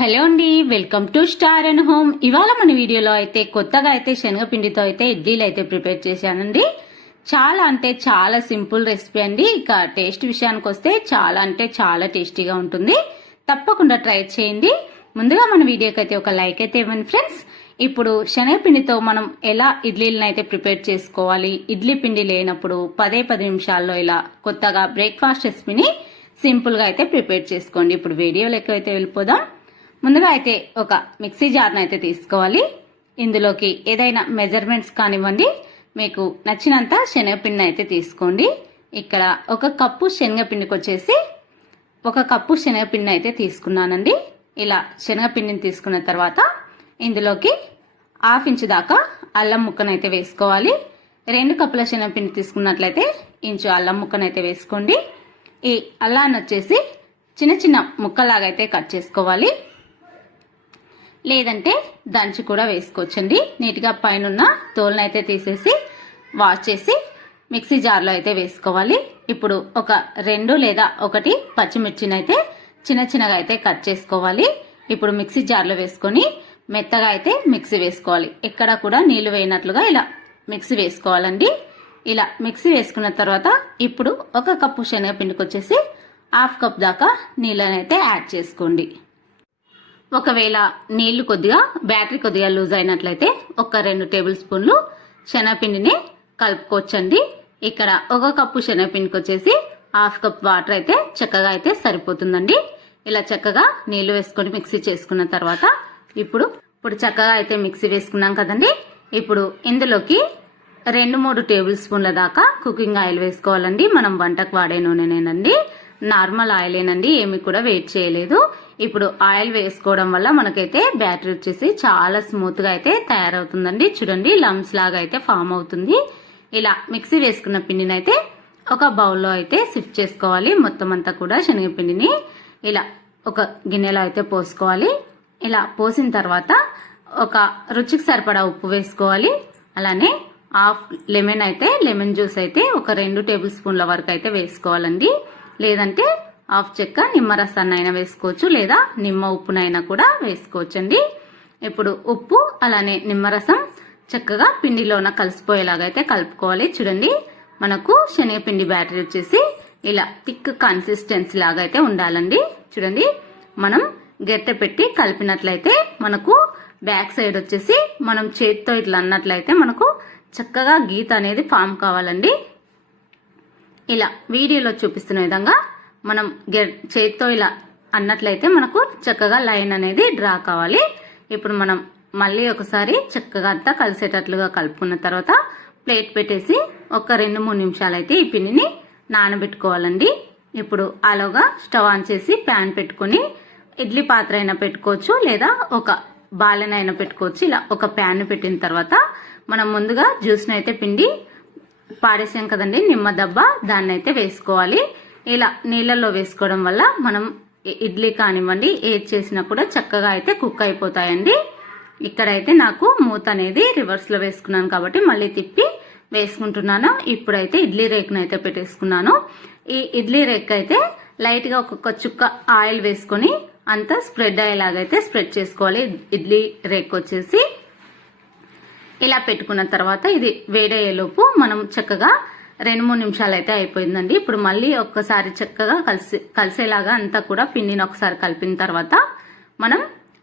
Hello అండి welcome to star and home. ఇవాళ మన వీడియోలో అయితే కొత్తగా అయితే శనగపిండితో అయితే ఇడ్లీలు అయితే ప్రిపేర్ చేశానండి. చాలా అంటే చాలా సింపుల్ రెసిపీ అండి. ఇక టేస్ట్ విషయానికి వస్తే చాలా అంటే చాలా టేస్టీగా ఉంటుంది. తప్పకుండా ట్రై చేయండి. ముందుగా మన వీడియోకి అయితే ఒక లైక్ అయితే ఇవ్వండి ఫ్రెండ్స్. ఇప్పుడు శనగపిండితో మనం ఎలా ఇడ్లీలను అయితే ప్రిపేర్ చేసుకోవాలి ఇడ్లీ పిండి లేనప్పుడు పదే పది నిమిషాల్లో ఇలా కొత్తగా బ్రేక్ఫాస్ట్ రెసిపీని సింపుల్గా అయితే ప్రిపేర్ చేసుకోండి. ఇప్పుడు వీడియోలోకి అయితే వెళ్ళిపోదాం. ముందుగా అయితే ఒక మిక్సీ జార్ని అయితే తీసుకోవాలి. ఇందులోకి ఏదైనా మెజర్మెంట్స్ కానివ్వండి మీకు నచ్చినంత శనగపిండిని అయితే తీసుకోండి. ఇక్కడ ఒక కప్పు శనగపిండికి వచ్చేసి ఒక కప్పు శనగపిండిని అయితే తీసుకున్నానండి. ఇలా శనగపిండిని తీసుకున్న తర్వాత ఇందులోకి హాఫ్ ఇంచు దాకా అల్లం ముక్కనైతే వేసుకోవాలి. రెండు కప్పుల శనగపిండి తీసుకున్నట్లయితే ఇంచు అల్లం ముక్కనైతే వేసుకోండి. ఈ అల్లాన్ని వచ్చేసి చిన్న చిన్న ముక్కలాగా అయితే కట్ చేసుకోవాలి. లేదంటే దంచి కూడా వేసుకోవచ్చండి. నీట్గా పైన తోలను అయితే తీసేసి వాష్ చేసి మిక్సీ జార్లో అయితే వేసుకోవాలి. ఇప్పుడు ఒక రెండు లేదా ఒకటి పచ్చిమిర్చిని అయితే చిన్న చిన్నగా అయితే కట్ చేసుకోవాలి. ఇప్పుడు మిక్సీ జార్లో వేసుకొని మెత్తగా అయితే మిక్సీ వేసుకోవాలి. ఎక్కడ కూడా నీళ్ళు వేయనట్లుగా ఇలా మిక్సీ వేసుకోవాలండి. ఇలా మిక్సీ వేసుకున్న తర్వాత ఇప్పుడు ఒక కప్పు శనగపిండికి వచ్చేసి హాఫ్ కప్ దాకా నీళ్ళనైతే యాడ్ చేసుకోండి. ఒకవేళ నీళ్ళు కొద్దిగా బ్యాటరీ కొద్దిగా లూజ్ అయినట్లయితే ఒక రెండు టేబుల్ స్పూన్లు శనగపిండిని కలుపుకోవచ్చండి. ఇక్కడ ఒక కప్పు శనగపిండికి వచ్చేసి హాఫ్ కప్ వాటర్ అయితే చక్కగా అయితే సరిపోతుందండి. ఇలా చక్కగా నీళ్ళు వేసుకొని మిక్సీ చేసుకున్న తర్వాత ఇప్పుడు ఇప్పుడు చక్కగా అయితే మిక్సీ వేసుకున్నాం కదండి. ఇప్పుడు ఇందులోకి రెండు మూడు టేబుల్ స్పూన్ల దాకా కుకింగ్ ఆయిల్ వేసుకోవాలండి. మనం వంటకు వాడే నూనెనేనండి. నార్మల్ ఆయిలేనండి. ఏమి కూడా వెయిట్ చేయలేదు. ఇప్పుడు ఆయిల్ వేసుకోవడం వల్ల మనకైతే బ్యాటరీ వచ్చేసి చాలా స్మూత్గా అయితే తయారవుతుందండి. చూడండి లమ్స్ లాగా అయితే ఫామ్ అవుతుంది. ఇలా మిక్సీ వేసుకున్న పిండిని అయితే ఒక బౌల్లో అయితే షిఫ్ట్ చేసుకోవాలి. మొత్తం అంతా కూడా శనగపిండిని ఇలా ఒక గిన్నెలో అయితే పోసుకోవాలి. ఇలా పోసిన తర్వాత ఒక రుచికి సరిపడా ఉప్పు వేసుకోవాలి. అలానే హాఫ్ లెమన్ అయితే లెమన్ జ్యూస్ అయితే ఒక రెండు టేబుల్ స్పూన్ల వరకు అయితే వేసుకోవాలండి. లేదంటే హాఫ్ చెక్క నిమ్మరసాన్ని అయినా వేసుకోవచ్చు లేదా నిమ్మ ఉప్పునైనా కూడా వేసుకోవచ్చండి. ఇప్పుడు ఉప్పు అలానే నిమ్మరసం చక్కగా పిండిలోన కలిసిపోయేలాగా అయితే కలుపుకోవాలి. చూడండి మనకు శనగపిండి బ్యాటరీ వచ్చేసి ఇలా థిక్ కన్సిస్టెన్సీ లాగా అయితే ఉండాలండి. చూడండి మనం గెట్టె పెట్టి కలిపినట్లయితే మనకు బ్యాక్ సైడ్ వచ్చేసి మనం చేతితో ఇట్లా అన్నట్లయితే మనకు చక్కగా గీత అనేది ఫామ్ కావాలండి. ఇలా వీడియోలో చూపిస్తున్న విధంగా మనం చేతితో ఇలా అన్నట్లయితే మనకు చక్కగా లైన్ అనేది డ్రా కావాలి. ఇప్పుడు మనం మళ్ళీ ఒకసారి చక్కగా అంతా కలిసేటట్లుగా కలుపుకున్న తర్వాత ప్లేట్ పెట్టేసి ఒక రెండు మూడు నిమిషాలు అయితే ఈ పిండిని నానబెట్టుకోవాలండి. ఇప్పుడు అలాగా స్టవ్ ఆన్ చేసి ప్యాన్ పెట్టుకుని ఇడ్లీ పాత్ర అయినా పెట్టుకోవచ్చు లేదా ఒక బాలెనైనా పెట్టుకోవచ్చు. ఇలా ఒక ప్యాన్ పెట్టిన తర్వాత మనం ముందుగా జ్యూస్ని అయితే పిండి పాడేసాం కదండి నిమ్మ దబ్బ దాన్ని అయితే వేసుకోవాలి. ఇలా నీళ్ళల్లో వేసుకోవడం వల్ల మనం ఇడ్లీ కానివ్వండి ఏది చేసినా కూడా చక్కగా అయితే కుక్ అయిపోతాయండి. ఇక్కడైతే నాకు మూత అనేది రివర్స్లో వేసుకున్నాను కాబట్టి మళ్ళీ తిప్పి వేసుకుంటున్నాను. ఇప్పుడైతే ఇడ్లీ రేకును అయితే పెట్టేసుకున్నాను. ఈ ఇడ్లీ రేక్ అయితే లైట్గా ఒక్కొక్క చుక్క ఆయిల్ వేసుకొని అంతా స్ప్రెడ్ అయ్యేలాగైతే స్ప్రెడ్ చేసుకోవాలి. ఇడ్లీ రేక్ వచ్చేసి. ఇలా పెట్టుకున్న తర్వాత ఇది వేడయ్యేలోపు మనం చక్కగా రెండు మూడు నిమిషాలు అయితే అయిపోయిందండి. ఇప్పుడు మళ్ళీ ఒక్కసారి చక్కగా కలిసి కలిసేలాగా అంతా కూడా పిండిని ఒకసారి కలిపిన తర్వాత మనం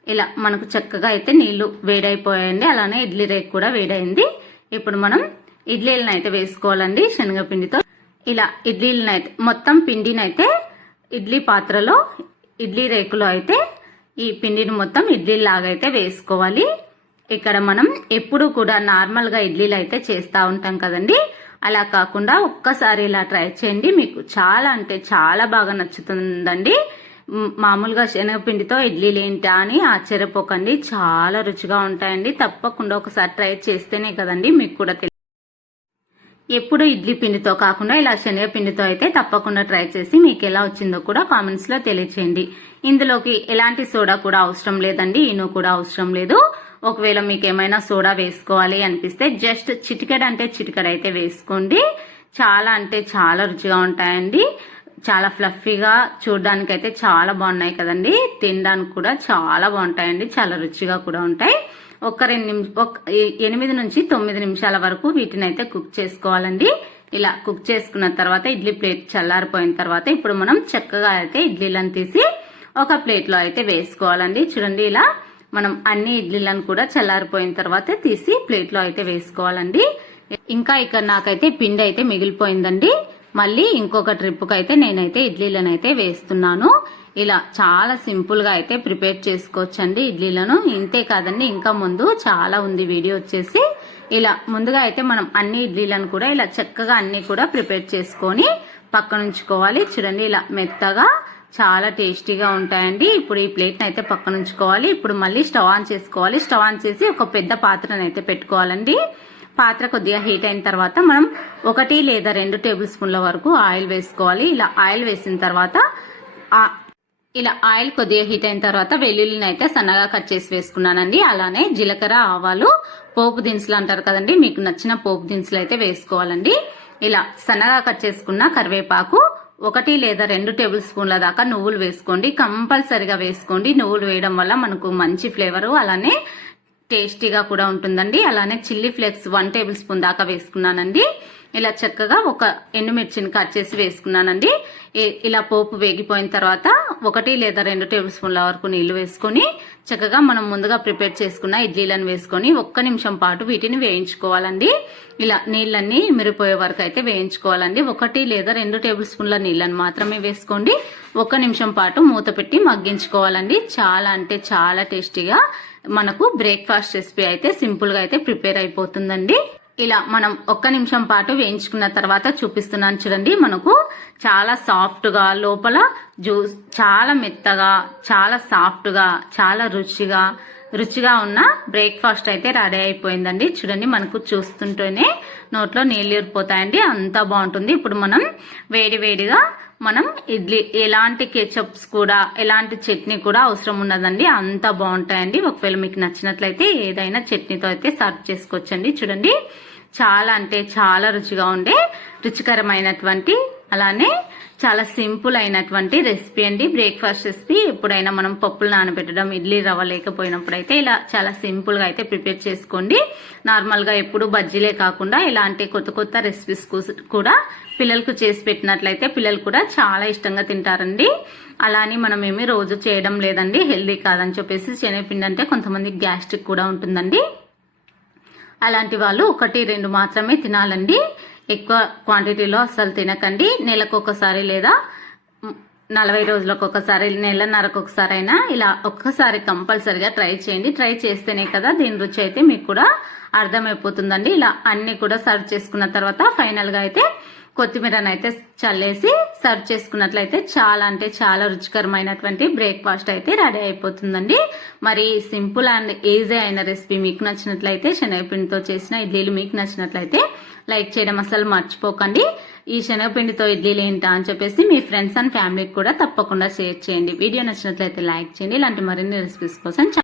ఇలా మనకు చక్కగా అయితే నీళ్ళు వేడైపోయాయండి. అలానే ఇడ్లీ రేక్ కూడా వేడైంది. ఇప్పుడు మనం ఇడ్లీలను అయితే వేసుకోవాలండి శనగపిండితో ఇలా ఇడ్లీలను అయితే మొత్తం పిండిని అయితే ఇడ్లీ పాత్రలో ఇడ్లీ రేకులో అయితే ఈ పిండిని మొత్తం ఇడ్లీ లాగా అయితే వేసుకోవాలి. ఇక్కడ మనం ఎప్పుడు కూడా నార్మల్గా ఇడ్లీలు అయితే చేస్తూ ఉంటాం కదండి. అలా కాకుండా ఒక్కసారి ఇలా ట్రై చేయండి. మీకు చాలా అంటే చాలా బాగా నచ్చుతుందండి. మామూలుగా శనగపిండితో ఇడ్లీలు ఏంటా అని ఆశ్చర్యపోకండి. చాలా రుచిగా ఉంటాయండి. తప్పకుండా ఒకసారి ట్రై చేస్తేనే కదండి మీకు కూడా తెలియదు ఎప్పుడు ఇడ్లీ పిండితో కాకుండా ఇలా శనగపిండితో అయితే తప్పకుండా ట్రై చేసి మీకు ఎలా వచ్చిందో కూడా కామెంట్స్లో తెలియచేయండి. ఇందులోకి ఎలాంటి సోడా కూడా అవసరం లేదండి. ఈనో కూడా అవసరం లేదు. ఒకవేళ మీకు ఏమైనా సోడా వేసుకోవాలి అనిపిస్తే జస్ట్ చిటికెడ్ అంటే చిటికెడ్ అయితే వేసుకోండి. చాలా అంటే చాలా రుచిగా ఉంటాయండి. చాలా ఫ్లఫీగా చూడడానికి అయితే చాలా బాగున్నాయి కదండి. తినడానికి కూడా చాలా బాగుంటాయండి. చాలా రుచిగా కూడా ఉంటాయి. ఒక రెండు నిమిషం ఎనిమిది నుంచి తొమ్మిది నిమిషాల వరకు వీటిని అయితే కుక్ చేసుకోవాలండి. ఇలా కుక్ చేసుకున్న తర్వాత ఇడ్లీ ప్లేట్ చల్లారిపోయిన తర్వాత ఇప్పుడు మనం చక్కగా అయితే ఇడ్లీలను తీసి ఒక ప్లేట్లో అయితే వేసుకోవాలండి. చూడండి ఇలా మనం అన్ని ఇడ్లీలను కూడా చల్లారిపోయిన తర్వాత తీసి ప్లేట్లో అయితే వేసుకోవాలండి. ఇంకా ఇక్కడ నాకైతే పిండి అయితే మిగిలిపోయిందండి. మళ్ళీ ఇంకొక ట్రిప్కి అయితే నేనైతే ఇడ్లీలను అయితే వేస్తున్నాను. ఇలా చాలా సింపుల్గా అయితే ప్రిపేర్ చేసుకోవచ్చండి ఇడ్లీలను. ఇంతే కాదండి ఇంకా ముందు చాలా ఉంది వీడియో వచ్చేసి. ఇలా ముందుగా అయితే మనం అన్ని ఇడ్లీలను కూడా ఇలా చక్కగా అన్ని కూడా ప్రిపేర్ చేసుకొని పక్కనుంచుకోవాలి. చూడండి ఇలా మెత్తగా చాలా టేస్టీగా ఉంటాయండి. ఇప్పుడు ఈ ప్లేట్ని అయితే పక్కన ఉంచుకోవాలి ఇప్పుడు మళ్ళీ స్టవ్ ఆన్ చేసుకోవాలి. స్టవ్ ఆన్ చేసి ఒక పెద్ద పాత్రను అయితే పెట్టుకోవాలండి. పాత్ర కొద్దిగా హీట్ అయిన తర్వాత మనం ఒకటి లేదా రెండు టేబుల్ స్పూన్ల వరకు ఆయిల్ వేసుకోవాలి. ఇలా ఆయిల్ వేసిన తర్వాత ఇలా ఆయిల్ కొద్దిగా హీట్ అయిన తర్వాత వెల్లుల్లిని అయితే సన్నగా కట్ చేసి వేసుకున్నానండి. అలానే జీలకర్ర ఆవాలు పోపు దినుసులు అంటారు కదండి. మీకు నచ్చిన పోపు దినుసులు అయితే వేసుకోవాలండి. ఇలా సన్నగా కట్ చేసుకున్న కరివేపాకు ఒకటి లేదా రెండు టేబుల్ స్పూన్ల దాకా నువ్వులు వేసుకోండి. కంపల్సరిగా వేసుకోండి. నువ్వులు వేయడం వల్ల మనకు మంచి ఫ్లేవరు అలానే టేస్టీగా కూడా ఉంటుందండి. అలానే chilli flakes one tablespoon దాకా వేసుకున్నానండి. ఇలా చక్కగా ఒక ఎండుమిర్చిని కట్ చేసి వేసుకున్నానండి. ఇలా పోపు వేగిపోయిన తర్వాత ఒకటి లేదా రెండు టేబుల్ స్పూన్ల వరకు నీళ్ళు వేసుకొని చక్కగా మనం ముందుగా ప్రిపేర్ చేసుకున్న ఇడ్లీలను వేసుకొని ఒక్క నిమిషం పాటు వీటిని వేయించుకోవాలండి. ఇలా నీళ్ళన్నీ మిరిపోయే వరకు అయితే వేయించుకోవాలండి. ఒకటి లేదా రెండు టేబుల్ స్పూన్ల నీళ్ళని మాత్రమే వేసుకోండి. ఒక్క నిమిషం పాటు మూత పెట్టి మగ్గించుకోవాలండి. చాలా అంటే చాలా టేస్టీగా మనకు బ్రేక్ఫాస్ట్ రెసిపీ అయితే సింపుల్గా అయితే ప్రిపేర్ అయిపోతుందండి. ఇలా మనం ఒక్క నిమిషం పాటు వేయించుకున్న తర్వాత చూపిస్తున్నాను చూడండి. మనకు చాలా సాఫ్ట్గా లోపల జ్యూస్ చాలా మెత్తగా చాలా సాఫ్ట్గా చాలా రుచిగా రుచిగా ఉన్న బ్రేక్ఫాస్ట్ అయితే రెడీ అయిపోయిందండి. చూడండి మనకు చూస్తుంటేనే నోట్లో నీళ్ళు ఊరిపోతాయండి అంతా బాగుంటుంది. ఇప్పుడు మనం వేడి వేడిగా మనం ఇడ్లీ ఎలాంటి కెచప్స్ కూడా ఎలాంటి చట్నీ కూడా అవసరం ఉండదండి అంత బాగుంటాయండి. ఒకవేళ మీకు నచ్చినట్లయితే ఏదైనా చట్నీతో అయితే సర్వ్ చేసుకోవచ్చండి. చూడండి చాలా అంటే చాలా రుచిగా ఉండే రుచికరమైనటువంటి అలానే చాలా సింపుల్ అయినటువంటి రెసిపీ అండి. బ్రేక్ఫాస్ట్ రెసిపీ ఎప్పుడైనా మనం పప్పులు నానబెట్టడం ఇడ్లీ రవ్వ లేకపోయినప్పుడు అయితే ఇలా చాలా సింపుల్గా అయితే ప్రిపేర్ చేసుకోండి. నార్మల్గా ఎప్పుడు బజ్జీలే కాకుండా ఇలాంటి కొత్త కొత్త రెసిపీస్ కూడా పిల్లలకు చేసి పెట్టినట్లయితే పిల్లలు కూడా చాలా ఇష్టంగా తింటారండి. అలానే మనం ఏమి రోజు చేయడం లేదండి. హెల్దీ కాదని చెప్పేసి శనగపిండి అంటే కొంతమంది గ్యాస్ట్రిక్ కూడా ఉంటుందండి. అలాంటి వాళ్ళు ఒకటి రెండు మాత్రమే తినాలండి. ఎక్కువ క్వాంటిటీలో అస్సలు తినకండి. నెలకు ఒకసారి లేదా నలభై రోజులకు ఒకసారి నెలన్నరకు ఒకసారి అయినా ఇలా ఒక్కసారి కంపల్సరిగా ట్రై చేయండి. ట్రై చేస్తేనే కదా దీని రుచి అయితే మీకు కూడా అర్థమైపోతుందండి. ఇలా అన్ని కూడా సర్వ్ చేసుకున్న తర్వాత ఫైనల్గా అయితే కొత్తిమీరను అయితే చల్లేసి సర్వ్ చేసుకున్నట్లయితే చాలా అంటే చాలా రుచికరమైనటువంటి బ్రేక్ఫాస్ట్ అయితే రెడీ అయిపోతుందండి. మరి సింపుల్ అండ్ ఈజీ అయిన రెసిపీ మీకు నచ్చినట్లయితే శనగపిండితో చేసిన ఇడ్లీలు మీకు నచ్చినట్లయితే లైక్ చేయడం అసలు మర్చిపోకండి. ఈ శనగపిండితో ఇడ్లీలు ఏంటా అని చెప్పేసి మీ ఫ్రెండ్స్ అండ్ ఫ్యామిలీకి కూడా తప్పకుండా షేర్ చేయండి. వీడియో నచ్చినట్లయితే లైక్ చేయండి. ఇలాంటి మరిన్ని రెసిపీస్ కోసం